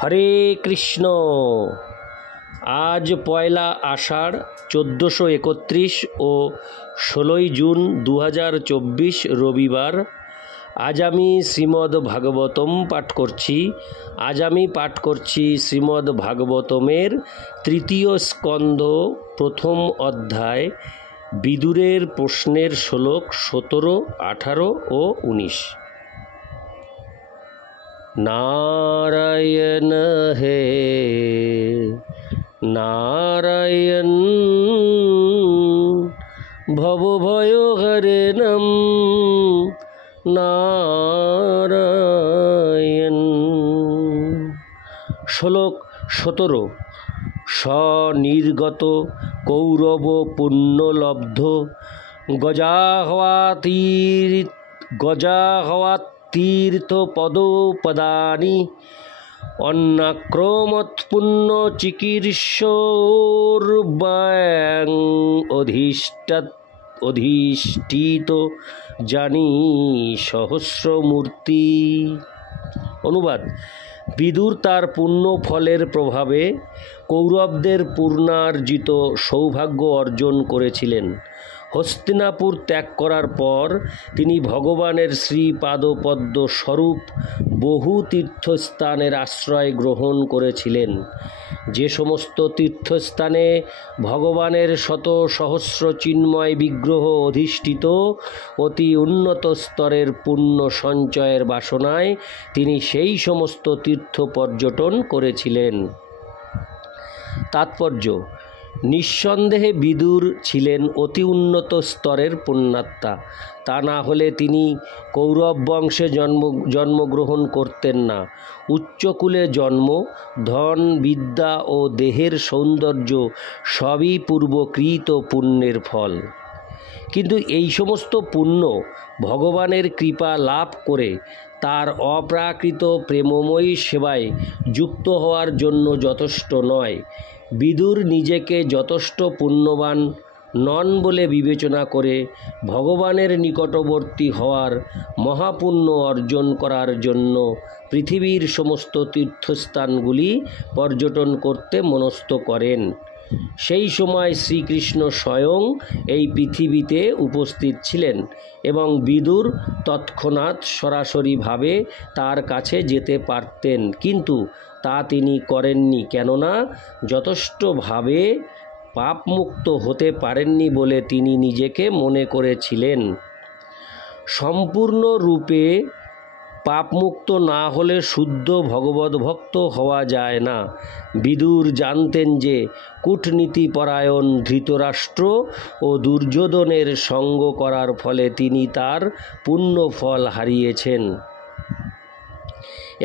হরে কৃষ্ণ। আজ পয়লা আষাঢ় 1431 ও 16ই জুন 2024 রবিবার। আজ আমি শ্রীমদ্ ভাগবতম পাঠ করছি। শ্রীমদ্ ভাগবতমের তৃতীয় স্কন্ধ প্রথম অধ্যায় বিদুরের প্রশ্নের শ্লোক 17, 18 ও 19। नारायण हे नारायण भवभयहरणं नारायण। শ্লোক 17। স্বনির্গত কৌরব পুণ্যলব্ধ গজাহওয়াতীর্থপদোপদানি অন্নাক্রমৎপুণ্য চিকীর্ষোর্ব্যাং অধিষ্ঠিত জানি সহস্রমূর্তি। অনুবাদ: বিদুর তার পুণ্য ফলের প্রভাবে কৌরবদের পূর্ণার্জিত সৌভাগ্য অর্জন করেছিলেন। হস্তিনাপুর ত্যাগ করার পর তিনি ভগবানের শ্রীপাদপদ্ম স্বরূপ বহু তীর্থস্থানের আশ্রয় গ্রহণ করেছিলেন। যে সমস্ত তীর্থস্থানে ভগবানের শত সহস্র চিন্ময় বিগ্রহ অধিষ্ঠিত অতি উন্নত স্তরের পুণ্য সঞ্চয়ের বাসনায় তিনি সেই সমস্ত তীর্থ পর্যটন করেছিলেন। তাৎপর্য: নিঃসন্দেহে বিদুর ছিলেন অতি উন্নত স্তরের পুণ্যাত্মা। তা না হলে তিনি কৌরব বংশে জন্মগ্রহণ করতেন না। উচ্চকুলে জন্ম, ধন, বিদ্যা ও দেহের সৌন্দর্য সবই পূর্বকৃত পুণ্যের ফল। কিন্তু এই সমস্ত পুণ্য ভগবানের কৃপা লাভ করে তার অপ্রাকৃত প্রেমময়ী সেবায় যুক্ত হওয়ার জন্য যথেষ্ট নয়। বিদুর নিজেকে যথেষ্ট পুণ্যবান নন বলে বিবেচনা করে ভগবানের নিকটবর্তী হওয়ার মহাপুণ্য অর্জন করার জন্য পৃথিবীর সমস্ত তীর্থস্থানগুলি পর্যটন করতে মনস্থ করেন। সেই সময় শ্রীকৃষ্ণ স্বয়ং এই পৃথিবীতে উপস্থিত ছিলেন এবং বিদুর তৎক্ষণাৎ সরাসরিভাবে তার কাছে যেতে পারতেন, কিন্তু তা তিনি করেননি, কেননা যথেষ্টভাবে পাপমুক্ত হতে পারেননি বলে তিনি নিজেকে মনে করেছিলেন। সম্পূর্ণরূপে পাপমুক্ত না হলে শুদ্ধ ভগবদ্ভক্ত হওয়া যায় না। বিদুর জানতেন যে কূটনীতিপরায়ণ ধৃতরাষ্ট্র ও দুর্যোধনের সঙ্গ করার ফলে তিনি তার পুণ্যফল হারিয়েছেন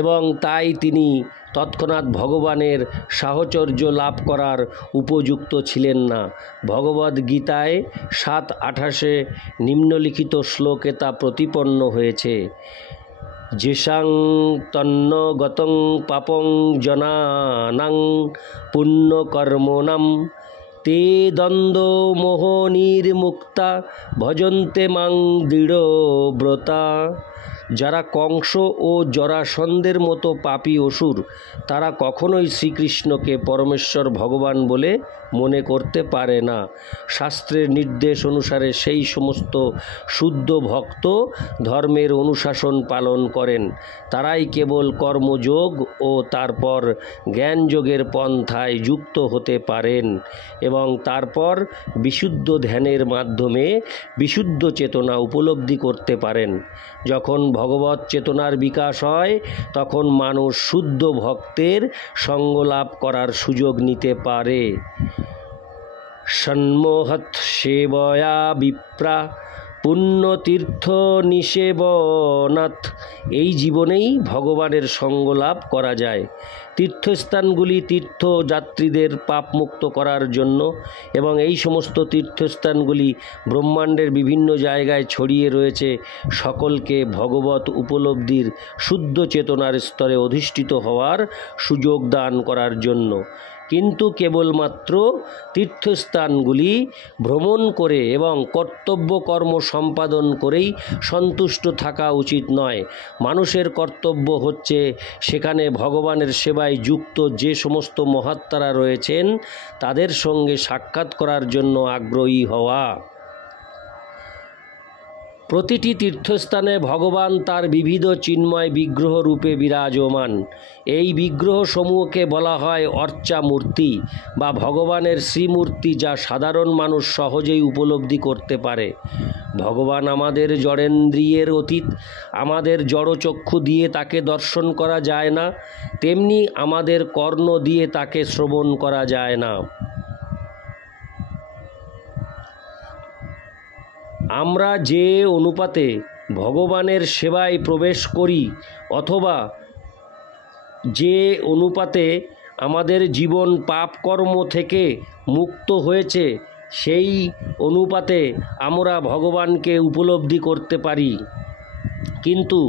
এবং তাই তিনি তৎক্ষণাৎ ভগবানের সাহচর্য লাভ করার উপযুক্ত ছিলেন না। ভগবদ্গীতায় 7:28 নিম্নলিখিত শ্লোকে তা প্রতিপন্ন হয়েছে: যেষাং তন্ন গতং পাপং জনানাং পুণ্যকর্মণাং তে দ্বন্দ্ব মোহনির্মুক্তা ভজন্তে মাং দৃঢ়ব্রতা। যারা কংস ও জরাসন্ধের মতো পাপী অসুর, তারা কখনোই শ্রীকৃষ্ণকে পরমেশ্বর ভগবান বলে মনে করতে পারে না। শাস্ত্রের নির্দেশ অনুসারে সেই সমস্ত শুদ্ধ ভক্ত ধর্মের অনুশাসন পালন করেন। তারাই কেবল কর্মযোগ ও তারপর জ্ঞানযোগের পন্থায় যুক্ত হতে পারেন এবং তারপর বিশুদ্ধ ধ্যানের মাধ্যমে বিশুদ্ধ চেতনা উপলব্ধি করতে পারেন। যখন ভগবৎ চেতনার বিকাশ হয় তখন মানুষ শুদ্ধ ভক্তের সঙ্গ লাভ করার সুযোগ নিতে পারে। সন্মোহৎ সেবয়া বিপ্রা পুণ্যতীর্থ নিষেবনাথ। এই জীবনেই ভগবানের সঙ্গ লাভ করা যায়। তীর্থস্থানগুলি তীর্থযাত্রীদের পাপমুক্ত করার জন্য এবং এই সমস্ত তীর্থস্থানগুলি ব্রহ্মাণ্ডের বিভিন্ন জায়গায় ছড়িয়ে রয়েছে সকলকে ভগবত উপলব্ধির শুদ্ধ চেতনার স্তরে অধিষ্ঠিত হওয়ার সুযোগ দান করার জন্য। কিন্তু কেবলমাত্র তীর্থস্থানগুলি ভ্রমণ করে এবং কর্তব্য কর্ম সম্পাদন করেই সন্তুষ্ট থাকা উচিত নয়। মানুষের কর্তব্য হচ্ছে সেখানে ভগবানের সেবায় যুক্ত যে সমস্ত মহাত্মারা রয়েছেন তাদের সঙ্গে সাক্ষাৎ করার জন্য আগ্রহী হওয়া। প্রতিটি তীর্থস্থানে ভগবান তার বিবিধ চিন্ময় বিগ্রহ রূপে বিরাজমান। এই বিগ্রহসমূহকে বলা হয় অর্চা মূর্তি বা ভগবানের শ্রীমূর্তি, যা সাধারণ মানুষ সহজেই উপলব্ধি করতে পারে। ভগবান আমাদের জড়েন্দ্রিয়ের অতীত। আমাদের জড়চক্ষু দিয়ে তাকে দর্শন করা যায় না, তেমনি আমাদের কর্ণ দিয়ে তাকে শ্রবণ করা যায় না। আমরা যে অনুপাতে ভগবানের সেবায় প্রবেশ করি অথবা যে অনুপাতে আমাদের জীবন পাপকর্ম থেকে মুক্ত হয়েছে, সেই অনুপাতে আমরা ভগবানকে উপলব্ধি করতে পারি। কিন্তু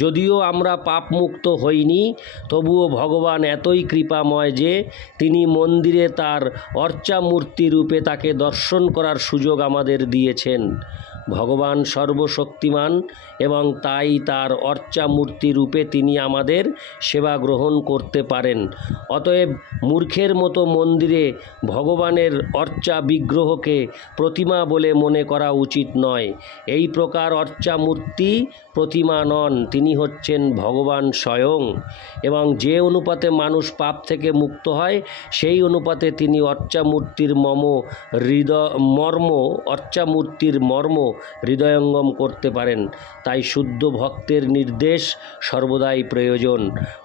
যদিও আমরা পাপমুক্ত হইনি, তবুও ভগবান এতই কৃপাময় যে তিনি মন্দিরে তার অর্চা মূর্তি রূপে তাকে দর্শন করার সুযোগ আমাদের দিয়েছেন। ভগবান সর্বশক্তিমান এবং তাই তার অর্চা মূর্তি রূপে তিনি আমাদের সেবা গ্রহণ করতে পারেন। অতএব মূর্খের মতো মন্দিরে ভগবানের অর্চা বিগ্রহকে প্রতিমা বলে মনে করা উচিত নয়। এই প্রকার অর্চা মূর্তি প্রতিমা নন, তিনি হচ্ছেন ভগবান স্বয়ং, এবং যে অনুপাতে মানুষ পাপ থেকে মুক্ত হয় সেই অনুপাতে তিনি অর্চা মূর্তির মর্ম হৃদয়ঙ্গম করতে পারেন। তাই শুদ্ধ ভক্তের নির্দেশ সর্বদাই প্রয়োজন।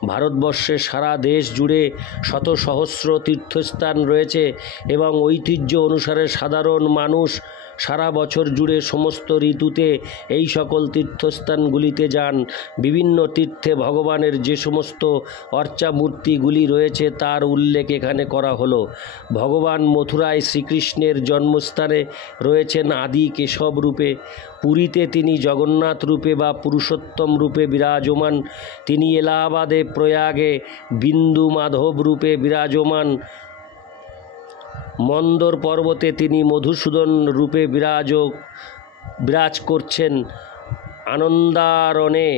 ভারতবর্ষে সারা দেশ জুড়ে শত সহস্র তীর্থস্থান রয়েছে এবং ঐতিহ্য অনুসারে সাধারণ মানুষ সারা বছর জুড়ে সমস্ত ঋতুতে এই সকল তীর্থস্থানগুলিতে যান। বিভিন্ন তীর্থে ভগবানের যে সমস্ত অর্চা মূর্তিগুলি রয়েছে তার উল্লেখ এখানে করা হলো। ভগবান মথুরায় শ্রীকৃষ্ণের জন্মস্থানে রয়েছেন আদি কেশব রূপে। পুরীতে তিনি জগন্নাথ রূপে বা পুরুষোত্তম রূপে বিরাজমান। তিনি এলাহাবাদে প্রয়াগে বিন্দু মাধব রূপে বিরাজমান। মন্দর পর্বতে তিনি মধুসূদন রূপে বিরাজ করছেন। আনন্দারণে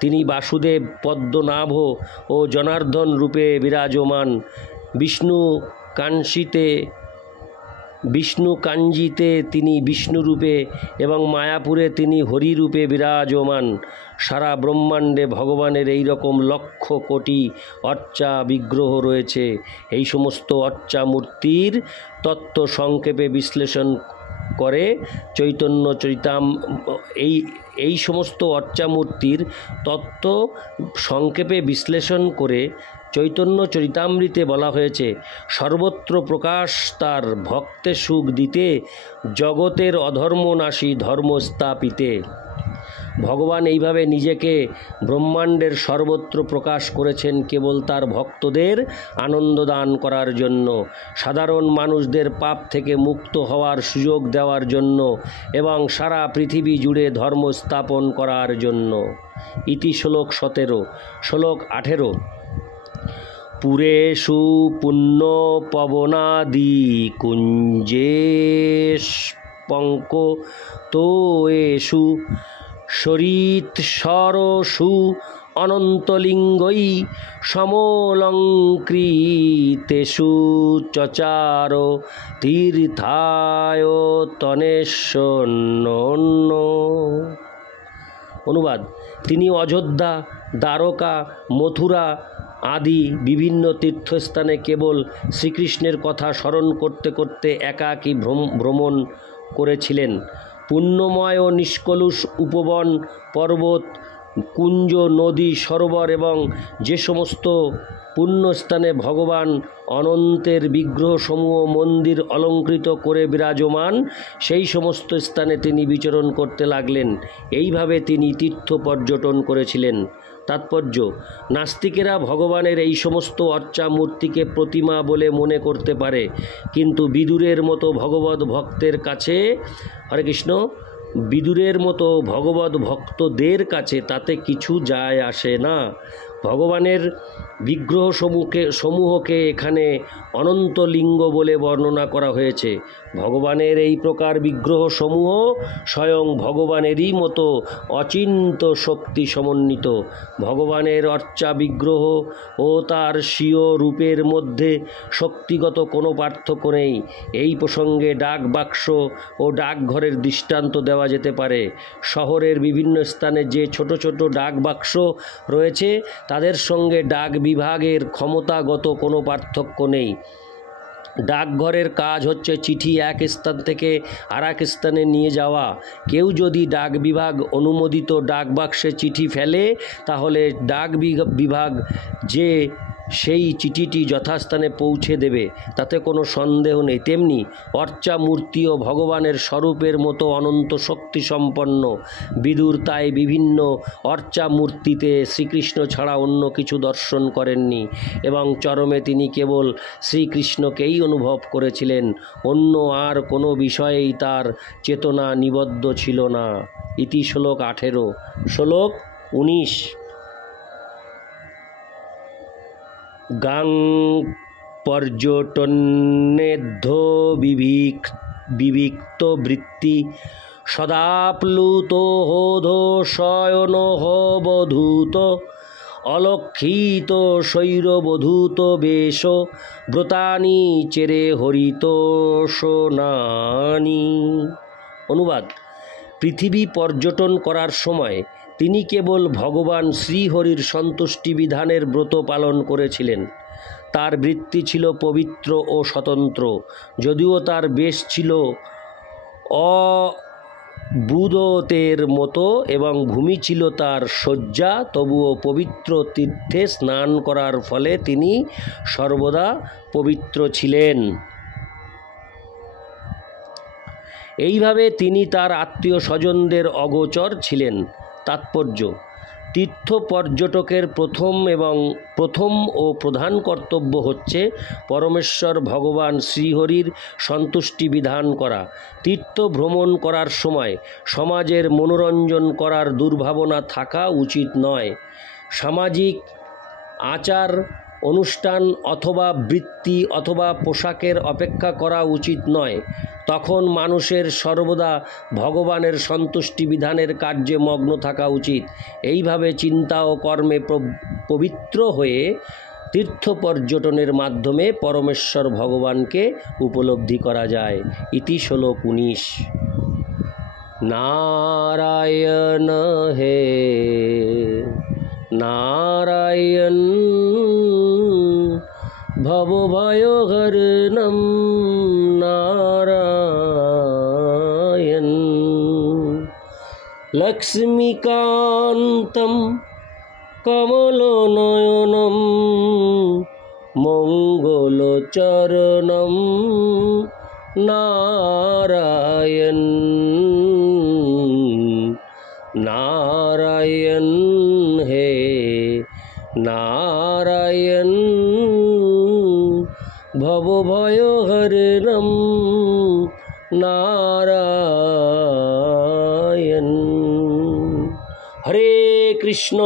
তিনি বাসুদেব, পদ্মনাভ ও জনার্দন রূপে বিরাজমান। বিষ্ণু কাঞ্জিতে তিনি বিষ্ণু রূপে এবং মায়াপুরে তিনি হরি রূপে বিরাজমান। সারা ব্রহ্মাণ্ডে ভগবানের এই রকম লক্ষ কোটি অর্চা বিগ্রহ রয়েছে। এই সমস্ত অর্চা মূর্তির তত্ত্ব সংক্ষেপে বিশ্লেষণ করে চৈতন্য এই সমস্ত অর্চা মূর্তির তত্ত্ব সংক্ষেপে বিশ্লেষণ করে চৈতন্য চরিতামৃতে বলা হয়েছে, সর্বত্র প্রকাশ তার ভক্তে সুখ দিতে, জগতের অধর্মনাশী ধর্ম স্থাপিতে। ভগবান এইভাবে নিজেকে ব্রহ্মাণ্ডের সর্বত্র প্রকাশ করেছেন কেবল তার ভক্তদের আনন্দ দান করার জন্য, সাধারণ মানুষদের পাপ থেকে মুক্ত হওয়ার সুযোগ দেওয়ার জন্য এবং সারা পৃথিবী জুড়ে ধর্ম স্থাপন করার জন্য। ইতি শ্লোক 17। শ্লোক 18। পুরেষু পুণ্য পবনাদি কুঞ্জেষ্পঙ্ক তোয়েষু শরীৎসরসু অনন্তলিঙ্গৈ সমলঙ্কৃতেষু চচার তীর্থায়তনেশ্বন্য। অনুবাদ: তিনি অযোধ্যা, দ্বারকা, মথুরা আদি বিভিন্ন তীর্থস্থানে কেবল শ্রীকৃষ্ণের কথা স্মরণ করতে করতে একাকী ভ্রমণ করেছিলেন। পুণ্যময় ও নিষ্কলুষ উপবন, পর্বত, কুঞ্জ, নদী, সরোবর এবং যে সমস্ত পুণ্যস্থানে ভগবান অনন্তের বিগ্রহসমূহ মন্দির অলঙ্কৃত করে বিরাজমান, সেই সমস্ত স্থানে তিনি বিচরণ করতে লাগলেন। এইভাবে তিনি তীর্থ পর্যটন করেছিলেন। তাৎপর্য: নাস্তিকেরা ভগবানের এই সমস্ত অর্চা মূর্তিকে প্রতিমা বলে মনে করতে পারে, কিন্তু বিদুরের মতো ভগবত ভক্তের কাছে, হরে কৃষ্ণ, বিদুরের মতো ভগবত ভক্তদের কাছে তাতে কিছু যায় আসে না। ভগবানের বিগ্রহ সমূহকে এখানে অনন্ত লিঙ্গ বলে বর্ণনা করা হয়েছে। ভগবানের এই প্রকার বিগ্রহ সমূহ স্বয়ং ভগবানেরই মতো অচিন্ত শক্তি সমন্বিত। ভগবানের অর্চা বিগ্রহ ও তার স্বীয় রূপের মধ্যে শক্তিগত কোনো পার্থক্য নেই। এই প্রসঙ্গে ডাক বাক্স ও ডাকঘরের দৃষ্টান্ত দেওয়া যেতে পারে। শহরের বিভিন্ন স্থানে যে ছোট ছোট ডাক বাক্স রয়েছে তাদের সঙ্গে ডাক বিভাগের ক্ষমতাগত কোনো পার্থক্য নেই। ডাকঘরের কাজ হচ্ছে চিঠি এক স্থান থেকে আর এক স্থানে নিয়ে যাওয়া। কেউ যদি ডাক বিভাগ অনুমোদিত ডাক বাক্সে চিঠি ফেলে তাহলে ডাক বিভাগ যে সেই চিঠিটি যথাস্থানে পৌঁছে দেবে, তাতে কোনো সন্দেহ নেই। তেমনি অর্চা মূর্তিও ভগবানের স্বরূপের মতো অনন্ত শক্তি সম্পন্ন। বিদুর তাই বিভিন্ন অর্চা মূর্তিতে শ্রীকৃষ্ণ ছাড়া অন্য কিছু দর্শন করেননি এবং চরমে তিনি কেবল শ্রীকৃষ্ণকেই অনুভব করেছিলেন। অন্য আর কোনো বিষয়েই তার চেতনা নিবদ্ধ ছিল না। ইতি শ্লোক 18। শ্লোক 19। গাং পর্যটনেদ্ধো বিবিক্ত বৃত্তি সদাপ্লুত হোধো শয়নহ বধূত অলক্ষিত শৈরবধূত বেশ ব্রতানি চেরে হরিত সোনানি। অনুবাদ: পৃথিবী পর্যটন করার সময় তিনি কেবল ভগবান শ্রীহরির সন্তুষ্টি বিধানের ব্রত পালন করেছিলেন। তার বৃত্তি ছিল পবিত্র ও স্বতন্ত্র। যদিও তার বেশ ছিল অবুদতের মতো এবং ভূমি ছিল তার শয্যা, তবুও পবিত্র তীর্থে স্নান করার ফলে তিনি সর্বদা পবিত্র ছিলেন। এইভাবে তিনি তার আত্মীয় স্বজনদের অগোচর ছিলেন। তাৎপর্য: তীর্থ পর্যটকের প্রথম ও প্রধান কর্তব্য হচ্ছে পরমেশ্বর ভগবান শ্রীহরির সন্তুষ্টি বিধান করা। তীর্থ ভ্রমণ করার সময় সমাজের মনোরঞ্জন করার দুর্ভাবনা থাকা উচিত নয়। সামাজিক আচার অনুষ্ঠান অথবা বৃত্তি অথবা পোশাকের অপেক্ষা করা উচিত নয়। তখন মানুষের সর্বদা ভগবানের সন্তুষ্টি বিধানের কার্যে মগ্ন থাকা উচিত। এইভাবে চিন্তা ও কর্মে পবিত্র হয়ে তীর্থ পর্যটনের মাধ্যমে পরমেশ্বর ভগবানকে উপলব্ধি করা যায়। ইতি শ্লোক 19। নারায়ণ হে নারায়ণ ভবভয়হরণং নারায়ণ লক্ষ্মীকান্तं কমলনয়নম মঙ্গলচরণম নারায়ণ নারায়ণ হে নারায়ণ ভবভয়হরণং নারায়ণ। হরে কৃষ্ণ।